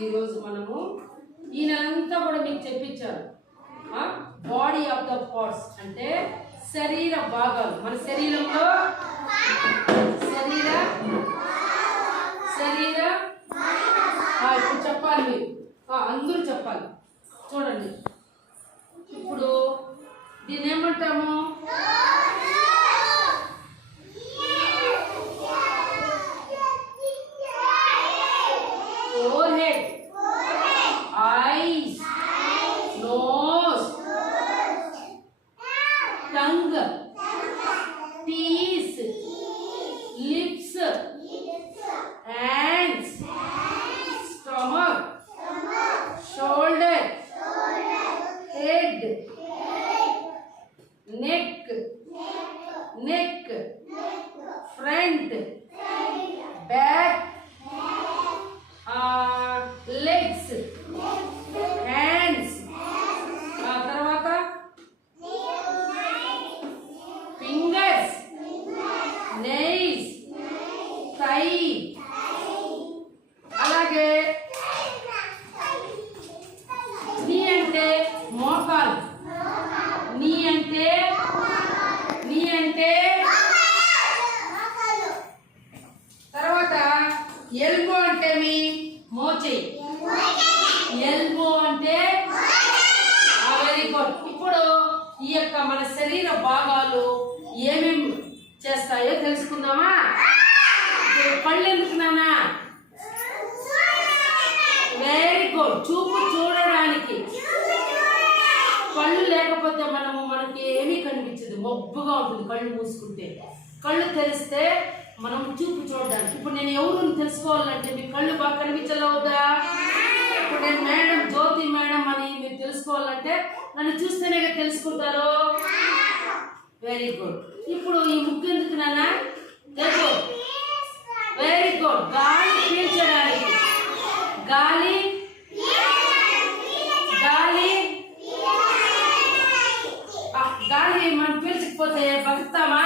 ఈరోజు మనము ఈ నెలంతా కూడా మీకు చెప్పించారు. బాడీ ఆఫ్ ద పార్ట్స్ అంటే శరీర భాగాలు. మన శరీరంలో శరీర శరీర ఆ, ఇప్పుడు చెప్పాలి మీరు ఆ, అందరూ చెప్పాలి చూడండి ఇప్పుడు దీన్ని ఏమంటాము forehead, eyes, nose, tongue, teeth, lips, hands, stomach, shoulder, head, neck, neck, front, back, legs hands ఆ తర్వాత ఫింగర్స్ నెయిల్స్ టై అలాగే నీ అంటే మోకాలు నీ అంటే నీ అంటే తర్వాత ఎల్బో అంటే మీ మోచేయి ఎల్బో అంటే వెరీ గుడ్ ఇప్పుడు ఈ యొక్క మన శరీర భాగాలు ఏమేమి చేస్తాయో తెలుసుకుందామా? పళ్ళు ఎందుకున్నానా ఎందుకు నానా వెరీ గుడ్ చూపు చూడడానికి. కళ్ళు లేకపోతే మనము మనకి ఏమీ కనిపించదు. మబ్బుగా ఉంటుంది కళ్ళు మూసుకుంటే. కళ్ళు తెరిస్తే మనం చూపు చూడడానికి. ఇప్పుడు నేను ఎవరు తెలుసుకోవాలంటే మీ కళ్ళు బాగా కనిపించలేవుదా వద్దా? ఇప్పుడు నేను మేడం జ్యోతి మేడం అని మీరు తెలుసుకోవాలంటే నన్ను చూస్తేనే తెలుసుకుంటారు. వెరీ గుడ్ ఇప్పుడు ఈ ముక్కు ఎందుకు నాన్న? వెరీ గుడ్ గాలి పీల్చడానికి. గాలి? గాలి? గాలి మనం పీల్చకపోతే బతుకుతామా?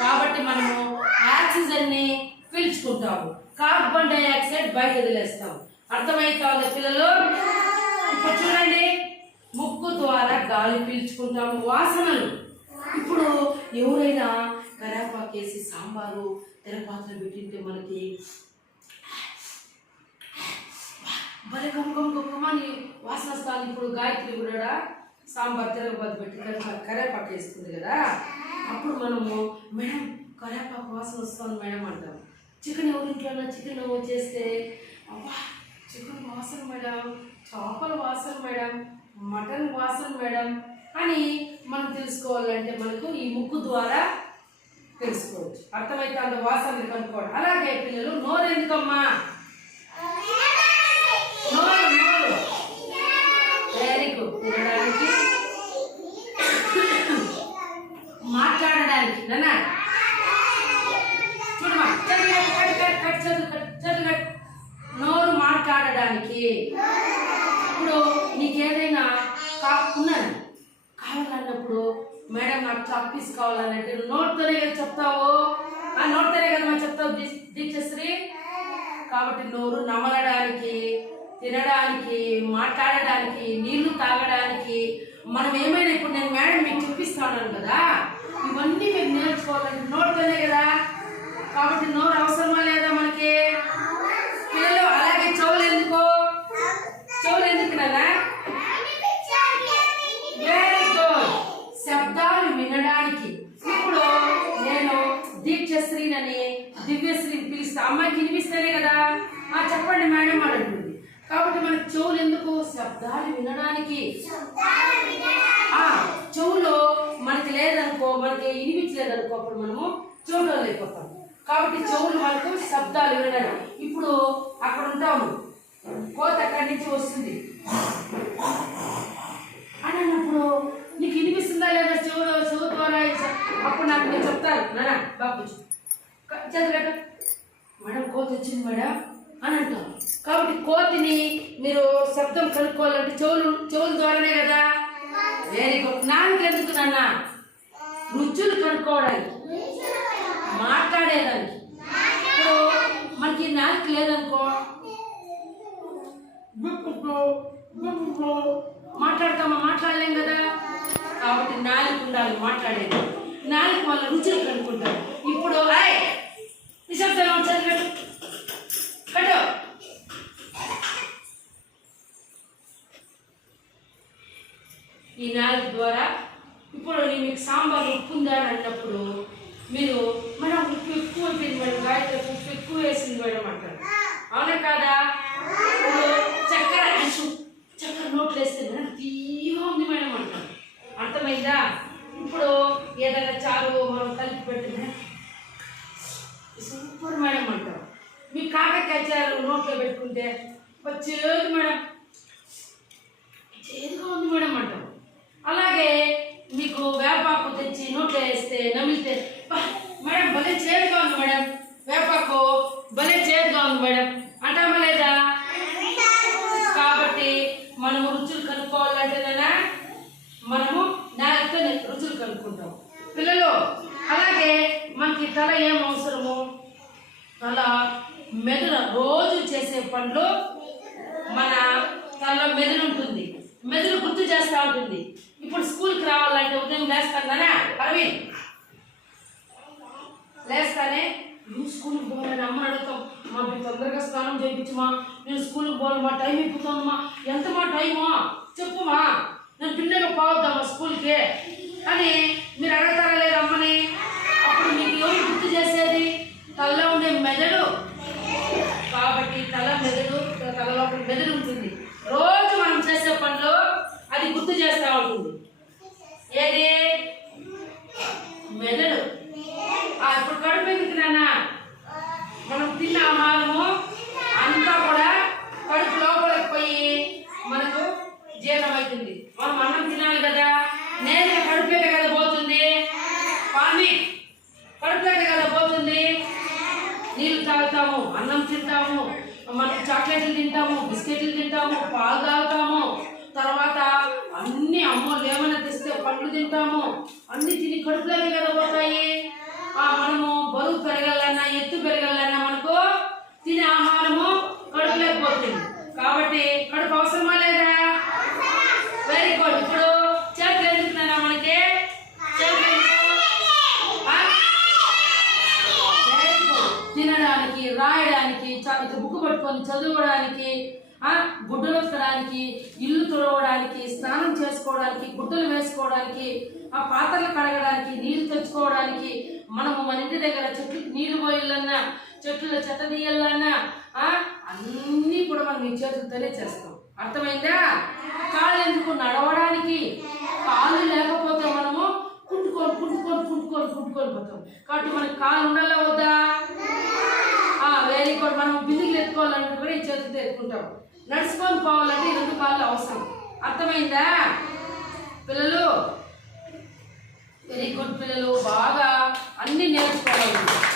కాబట్టి మనము ఆక్సిజన్ని పీల్చుకుంటాము. కార్బన్ డైఆక్సైడ్ బయట వదిలేస్తాం అర్థమవుతా ఉంది పిల్లలు? ఇప్పుడు చూడండి. గాలి పీల్చుకుంటాము వాసనలు. ఇప్పుడు ఎవరైనా కరాపాకేసి సాంబారు తెరపాత్ర పెట్టింటే మనకి భలే గమ్ గమ్ వాసన వస్తాను ఇప్పుడు గాయత్రి కూడా సాంబార్ తిరగబాతు పెట్టి కరేపాకు వేస్తుంది కదా. అప్పుడు మనము మేడం కరేపాకు వాసన వస్తుంది మేడం అంటాం. చికెన్ ఎవరింట్లో చికెన్ చేస్తే? అబ్బా చికెన్ వాసన మేడం. చేపల వాసన మేడం. మటన్ వాసన మేడం. అని మనం తెలుసుకోవాలంటే మనకు ఈ ముక్కు ద్వారా తెలుసుకోవచ్చు. అర్థమైతే అంత వాసన కనుక్కోవడం. అలాగే పిల్లలు నోరు ఎందుకమ్మా? నోరు నోరు. వెరీ గుడ్ తినడానికి? మాట్లాడడానికి. నాన్న. చూడమ్మా చదువు కట్ చదువు కట్ చదువు కట్. నోరు మాట్లాడడానికి. ఇప్పుడు నీకేదైనా ఉన్నది? కావాలన్నప్పుడు మేడం నాకు చాక్ పీస్ కావాలనంటే నోట్తోనే కదా చెప్తావు. ఆ నోట్తోనే కదా మనం చెప్తావు దీక్షశ్రీ? కాబట్టి నోరు నమలడానికి తినడానికి మాట్లాడడానికి నీళ్ళు తాగడానికి మనం ఏమైనా ఇప్పుడు నేను మేడం మీకు చూపిస్తాను కదా. ఇవన్నీ మీరు నేర్చుకోవాలంటే నోట్తోనే కదా. కాబట్టి నోరు అవసరమా లేదా మనకి పిల్లలు అలాగే చెవులు ఎందుకో చెవులు ఎందుకు కదా వెరీ గుడ్ శబ్దాలు వినడానికి ఇప్పుడు నేను అని దివ్యశ్రీని పిలిస్తే అమ్మాయికి వినిపిస్తేనే కదా? ఆ చెప్పండి మేడం అని అంటుంది. కాబట్టి మనకి చెవులు ఎందుకు? శబ్దాలు వినడానికి. ఆ చెవులో మనకి లేదనుకో మనకి వినిపించలేదనుకో అప్పుడు మనము చెవులో లేకపోతాం. కాబట్టి చెవులు మనకు శబ్దాలు వినడానికి ఇప్పుడు అక్కడ ఉంటాము. కోత అక్కడి నుంచి వస్తుంది? అని అన్నప్పుడు నీకు వినిపిస్తుందా లేదా చెవులో చెవు ద్వారా? అప్పుడు నాకు నేను చెప్తారు. నానా బాబు చదివాడు మేడం కోతి వచ్చింది మేడం అని అంటాం కాబట్టి కోతిని మీరు శబ్దం కనుక్కోవాలంటే చెవులు చెవుల ద్వారానే కదా? వెరీ గుడ్ నాలుగు ఎందుకు నాన్న? రుచులు కనుక్కోవడానికి మాట్లాడేదానికి ఇప్పుడు మనకి నాలుగు లేదనుకో మాట్లాడతామా? మాట్లాడలేం కదా? కాబట్టి నాలుగు ఉండాలి మాట్లాడేది. నాలుగు వాళ్ళ రుచులు కనుక్కుంటారు. ఇప్పుడు ఆయ్ చదివాడు కట్టు ఈ నాలుగు ద్వారా ఇప్పుడు నేను మీకు సాంబార్ ఉప్పు ఉందా అన్నప్పుడు మీరు మేడం ఉప్పు ఎక్కువ అయిపోయింది మేడం గాయత్రి ఉప్పు ఎక్కువ వేసింది మేడం అంటారు. అవునా కాదా ఇప్పుడు చక్కెర అశు చక్కెర నోట్లు వేస్తే మేడం తీయగా ఉంది మేడం అంటారు అర్థమైందా ఇప్పుడు ఏదైనా చారు మనం కలిపి పెడితే మేడం సూపర్ మేడం అంటారు మీ కాకరకాయ చారు నోట్లో పెట్టుకుంటే వచ్చేది మేడం చేదుగా ఉంది మేడం అంటాం అలాగే మీకు వేపాకు తెచ్చి నోట్లో వేస్తే నమిలితే "బా, మేడం భలే చేదుగా ఉంది మేడం వేపాకు భలే చేదుగా ఉంది మేడం అంటామా లేదా కాబట్టి మనము రుచులు కనుక్కోవాలంటేనా మనము నాలుగుతో రుచులు కనుక్కుంటాం. పిల్లలు అలాగే మనకి తల ఏం అవసరము? అలా మెదడు రోజు చేసే పనులు మన తలలో మెదడు ఉంటుంది. మెదడు గుర్తు చేస్తూ ఉంటుంది. ఇప్పుడు స్కూల్కి రావాలంటే ఉదయం లేస్తాను కదా అరవింద్? లేస్తానే. నువ్వు స్కూల్కి పోవాలని అమ్మని అడుగుతాం. మా మీరు తొందరగా స్నానం చేయించమా నేను స్కూల్కి పోవాలి మా టైం అయిపోతుందమ్మా. ఎంత మా టైమా? చెప్పుమా నేను పిల్లగా పోవద్దమ్మా స్కూల్కి? అని మీరు అడగతారా లేదమ్మని అప్పుడు మీకు ఎవరు గుర్తు చేసేది? తలలో ఉండే మెదడు. కాబట్టి తల మెదడు తల లోపల మెదడు ఉంటుంది. రోజు మనం చేసే పనిలో అది గుర్తు చేస్తూ ఉంటుంది ఏది మెదడు ఆ, ఇప్పుడు కడుపు ఎందుకు నాన్న మనం తిన్న ఆహారము అంతా కూడా కడుపు లోపలికి పోయి మనకు జీర్ణమవుతుంది మనం అన్నం తినాలి కదా నేనే కడుపులోకి కదా పోతుంది పాని కడుపులోకి కదా పోతుంది నీళ్ళు తాగుతాము అన్నం తింటాము మనం చాక్లెట్లు తింటాము బిస్కెట్లు తింటాము పాలు తాగుతాము. తర్వాత అన్ని అమ్మో ఏమైనా తెస్తే పండ్లు తింటాము. అన్ని తిని కడుపులోకి కదా పోతాయి ఆ మనము బరువు పెరగాలన్నా ఎత్తు పెరగాలన్నా మనకు తినే ఆహారము కడుపులోకి పోతుంది కాబట్టి కడుపు అవసరమా లేదా వెరీ గుడ్ ఇప్పుడు చేతులు ఎందుకున్నారా మనకి చేతులు ఎందుకు? ఆ? తినడానికి రాయడానికి చ- బుక్ పట్టుకొని చదవడానికి ఆ, గుడ్డలు ఉతకడానికి ఇల్లు తుడవడానికి స్నానం చేసుకోవడానికి గుడ్డలు వేసుకోవడానికి ఆ పాత్రలు కడగడానికి నీళ్ళు తెచ్చుకోవడానికి మనము మన ఇంటి దగ్గర చెట్లు నీళ్ళు పోయాలన్నా చెట్లు చెత్త తీయాలన్నా ఆ, అన్నీ కూడా మనం ఈ చేతులతోనే చేస్తాం. అర్థమైందా? కాళ్ళు ఎందుకు నడవడానికి? కాళ్ళు లేకపోతే మనము కుట్టుకొని కుట్టుకొని కుట్టుకొని కుట్టుకొని పోతాం. కాబట్టి మనకి కాలు ఉండాలా వద్దా? మనం బిందులు ఎత్తుకోవాలంటే కూడా ఈ చేతులతో ఎత్తుకుంటాం. నడుచుకొని పోవాలంటే ఈ రెండు కాళ్ళు అవసరం. అర్థమైందా? పిల్లలు వెరీ గుడ్ పిల్లలు బాగా అన్ని నేర్చుకోవాలి.